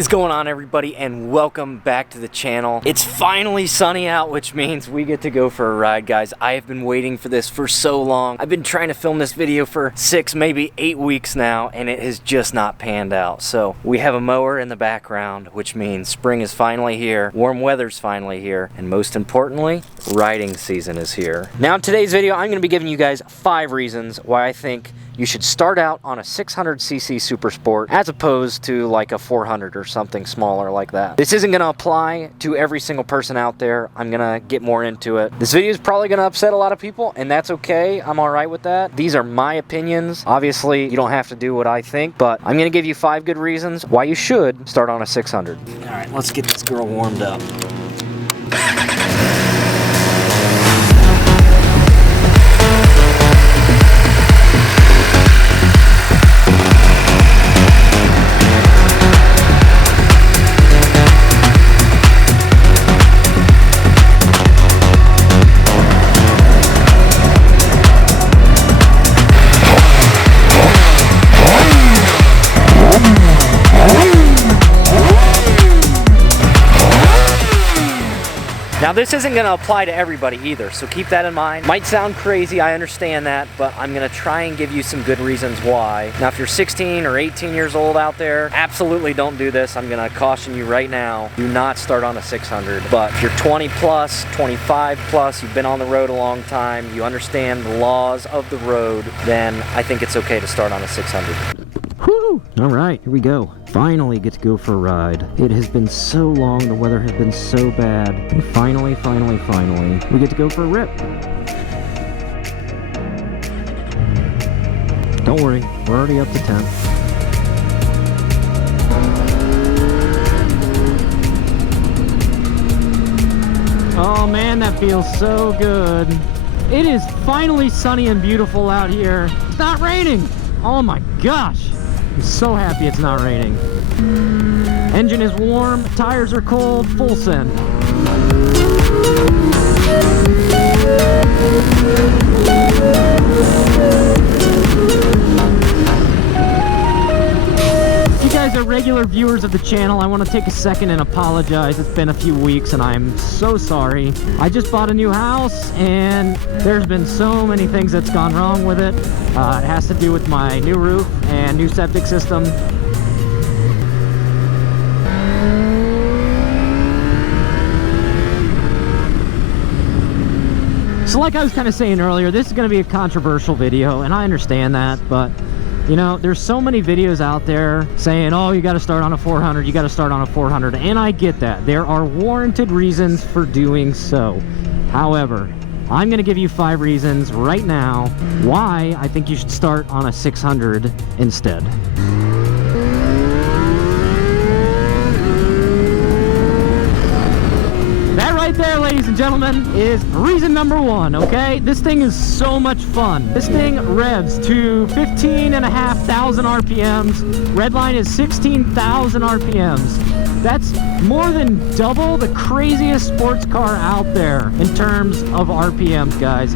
What is going on, everybody, and welcome back to the channel. It's finally sunny out, which means we get to go for a ride, guys. I have been waiting for this for so long. I've been trying to film this video for 6, maybe 8 weeks now, and it has just not panned out. So we have a mower in the background, which means spring is finally here, warm weather's finally here, and most importantly, riding season is here. Now in today's video, I'm going to be giving you guys 5 reasons why I think you should start out on a 600cc Super Sport as opposed to like a 400 or something smaller like that. This isn't going to apply to every single person out there. I'm going to get more into it. This video is probably going to upset a lot of people, and that's okay. I'm all right with that. These are my opinions. Obviously, you don't have to do what I think, but I'm going to give you 5 good reasons why you should start on a 600. All right, let's get this girl warmed up. Now this isn't going to apply to everybody either, so keep that in mind. Might sound crazy, I understand that, but I'm going to try and give you some good reasons why. Now if you're 16 or 18 years old out there, absolutely don't do this. I'm going to caution you right now, do not start on a 600. But if you're 20 plus, 25 plus, you've been on the road a long time, you understand the laws of the road, then I think it's okay to start on a 600. Whew! Alright, here we go. Finally get to go for a ride. It has been so long, the weather has been so bad, and finally, we get to go for a rip. Don't worry, we're already up to 10. Oh man, that feels so good. It is finally sunny and beautiful out here. It's not raining! Oh my gosh! I'm so happy it's not raining. Engine is warm, tires are cold, full send. If you guys are regular viewers of the channel, I want to take a second and apologize. It's been a few weeks and I'm so sorry. I just bought a new house and there's been so many things that's gone wrong with it. It has to do with my new roof and new septic system. So like I was kind of saying earlier, this is going to be a controversial video, and I understand that, but you know, there's so many videos out there saying, oh, you got to start on a 400, you got to start on a 400, and I get that. There are warranted reasons for doing so. However, I'm going to give you 5 reasons right now why I think you should start on a 600 instead. That right there, ladies and gentlemen, is reason number 1, okay? This thing is so much fun. This thing revs to 15,500 RPMs. Redline is 16,000 RPMs. That's more than double the craziest sports car out there in terms of RPMs, guys.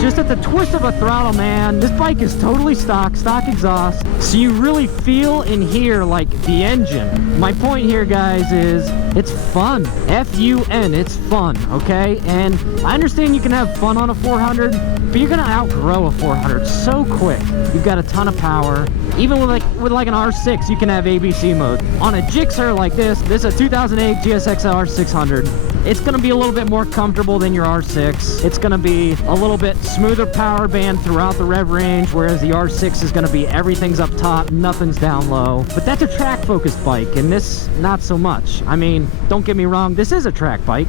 Just at the twist of a throttle, man, this bike is totally stock exhaust, so you really feel and hear like the engine. My point here, guys, is it's fun. F-U-N, it's fun, okay? And I understand you can have fun on a 400, but you're gonna outgrow a 400 so quick. You've got a ton of power. Even with like an R6, you can have ABC mode. On a GSXR like this is a 2008 GSXR 600. It's going to be a little bit more comfortable than your R6. It's going to be a little bit smoother power band throughout the rev range, whereas the R6 is going to be everything's up top, nothing's down low. But that's a track-focused bike, and this, not so much. I mean, don't get me wrong, this is a track bike,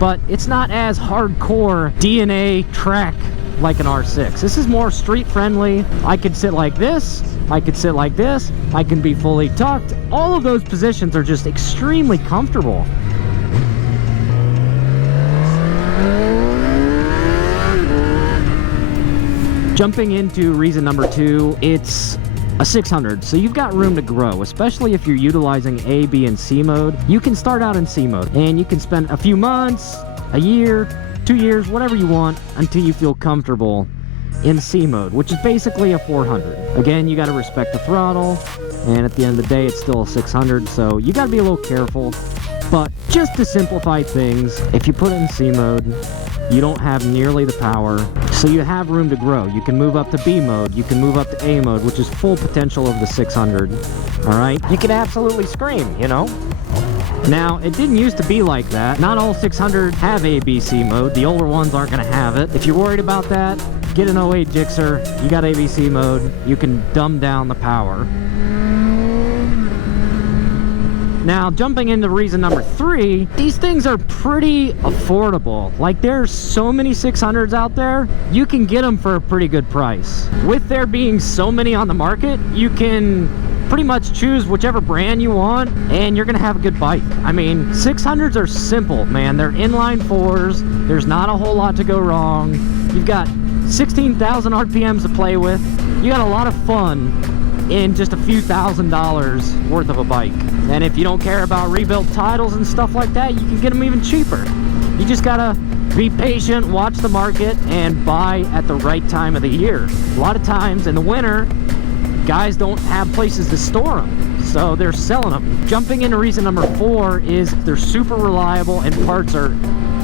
but it's not as hardcore DNA track like an R6. This is more street-friendly. I could sit like this, I could sit like this, I can be fully tucked. All of those positions are just extremely comfortable. Jumping into reason number 2, it's a 600, so you've got room to grow, especially if you're utilizing A, B, and C mode. You can start out in C mode, and you can spend a few months, a year, 2 years, whatever you want, until you feel comfortable in C mode, which is basically a 400. Again, you got to respect the throttle, and at the end of the day, it's still a 600, so you got to be a little careful. But just to simplify things, if you put it in C mode, you don't have nearly the power, so you have room to grow. You can move up to B mode, you can move up to A mode, which is full potential of the 600, all right? You can absolutely scream, you know? Now, it didn't used to be like that. Not all 600 have ABC mode. The older ones aren't going to have it. If you're worried about that, get an 08 Gixxer. You got ABC mode. You can dumb down the power. Now, jumping into reason number 3, these things are pretty affordable. Like, there's so many 600s out there, you can get them for a pretty good price. With there being so many on the market, you can pretty much choose whichever brand you want, and you're gonna have a good bike. I mean, 600s are simple, man. They're inline 4s. There's not a whole lot to go wrong. You've got 16,000 RPMs to play with. You got a lot of fun in just a few $1,000s worth of a bike. And if you don't care about rebuilt titles and stuff like that, you can get them even cheaper. You just gotta be patient, watch the market, and buy at the right time of the year. A lot of times in the winter, guys don't have places to store them, so they're selling them. Jumping into reason number 4 is they're super reliable and parts are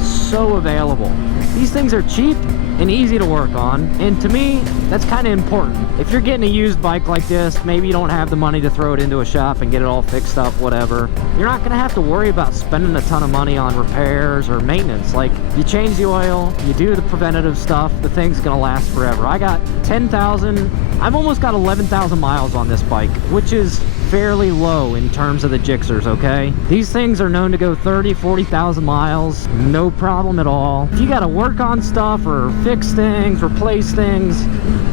so available. These things are cheap and easy to work on, and to me, that's kind of important. If you're getting a used bike like this, maybe you don't have the money to throw it into a shop and get it all fixed up, whatever. You're not gonna have to worry about spending a ton of money on repairs or maintenance. Like, you change the oil, you do the preventative stuff, the thing's gonna last forever. I got 10,000, I've almost got 11,000 miles on this bike, which is fairly low in terms of the Gixxers, okay? These things are known to go 30, 40,000 miles, no problem at all. If you gotta work on stuff or fix things, replace things,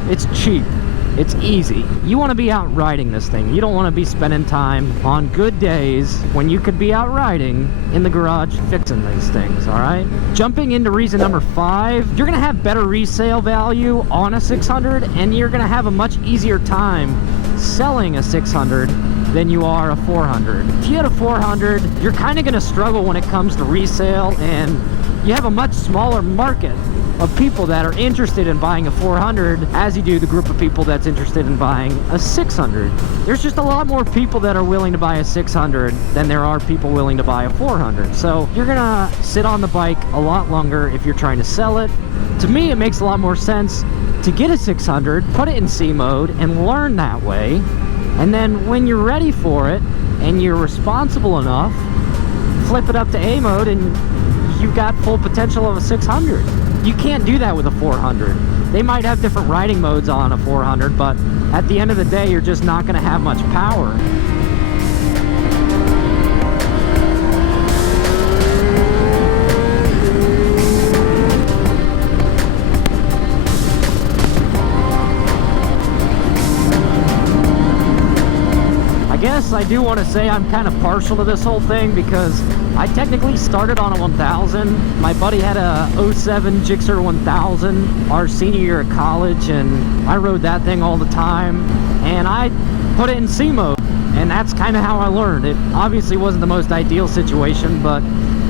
it's cheap. It's easy. You want to be out riding this thing. You don't want to be spending time on good days when you could be out riding in the garage fixing these things, all right? Jumping into reason number 5, you're going to have better resale value on a 600, and you're going to have a much easier time selling a 600 than you are a 400. If you had a 400, you're kind of going to struggle when it comes to resale, and you have a much smaller market of people that are interested in buying a 400 as you do the group of people that's interested in buying a 600. There's just a lot more people that are willing to buy a 600 than there are people willing to buy a 400. So you're gonna sit on the bike a lot longer if you're trying to sell it. To me, it makes a lot more sense to get a 600, put it in C mode, and learn that way. And then when you're ready for it and you're responsible enough, flip it up to A mode and you've got full potential of a 600. You can't do that with a 400. They might have different riding modes on a 400, but at the end of the day, you're just not going to have much power. I guess I do want to say I'm kind of partial to this whole thing because I technically started on a 1000. My buddy had a 07 Gixxer 1000 our senior year at college, and I rode that thing all the time, and I put it in C mode, and that's kind of how I learned. It obviously wasn't the most ideal situation, but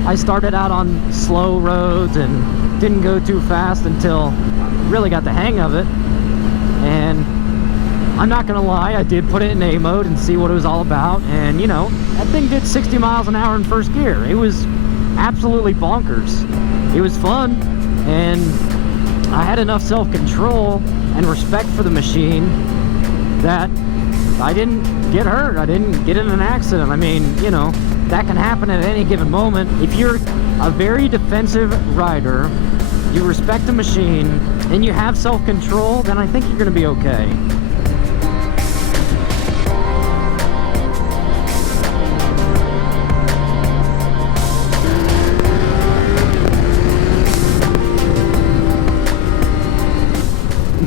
I started out on slow roads and didn't go too fast until I really got the hang of it. And I'm not gonna lie, I did put it in A mode and see what it was all about, and you know, that thing did 60 miles an hour in first gear. It was absolutely bonkers. It was fun, and I had enough self-control and respect for the machine that I didn't get hurt. I didn't get in an accident. I mean, you know, that can happen at any given moment. If you're a very defensive rider, you respect the machine, and you have self-control, then I think you're gonna be okay.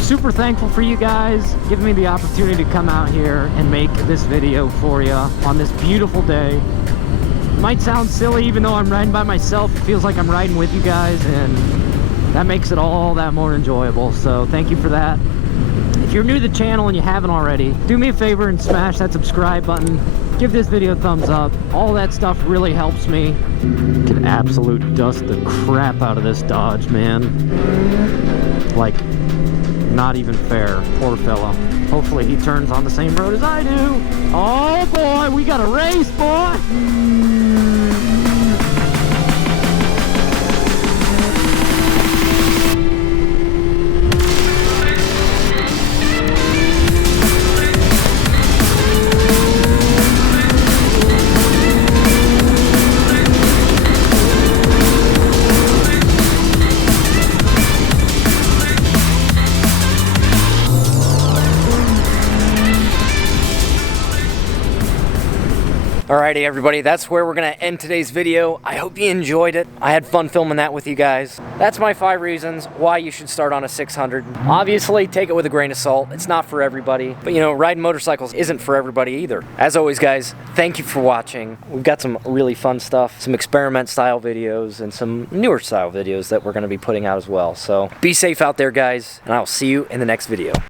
Super thankful for you guys giving me the opportunity to come out here and make this video for you on this beautiful day. It might sound silly, even though I'm riding by myself, it feels like I'm riding with you guys, and that makes it all that more enjoyable. So thank you for that. If you're new to the channel and you haven't already, do me a favor and smash that subscribe button. Give this video a thumbs up. All that stuff really helps me. Can absolute dust the crap out of this Dodge, man. Like Not even fair. Poor fella. Hopefully he turns on the same road as I do. Oh boy, we got a race, boy! Alrighty everybody, that's where we're gonna end today's video. I hope you enjoyed it. I had fun filming that with you guys. That's my 5 reasons why you should start on a 600. Obviously, take it with a grain of salt. It's not for everybody. But you know, riding motorcycles isn't for everybody either. As always guys, thank you for watching. We've got some really fun stuff, some experiment style videos and some newer style videos that we're gonna be putting out as well. So be safe out there guys, and I'll see you in the next video.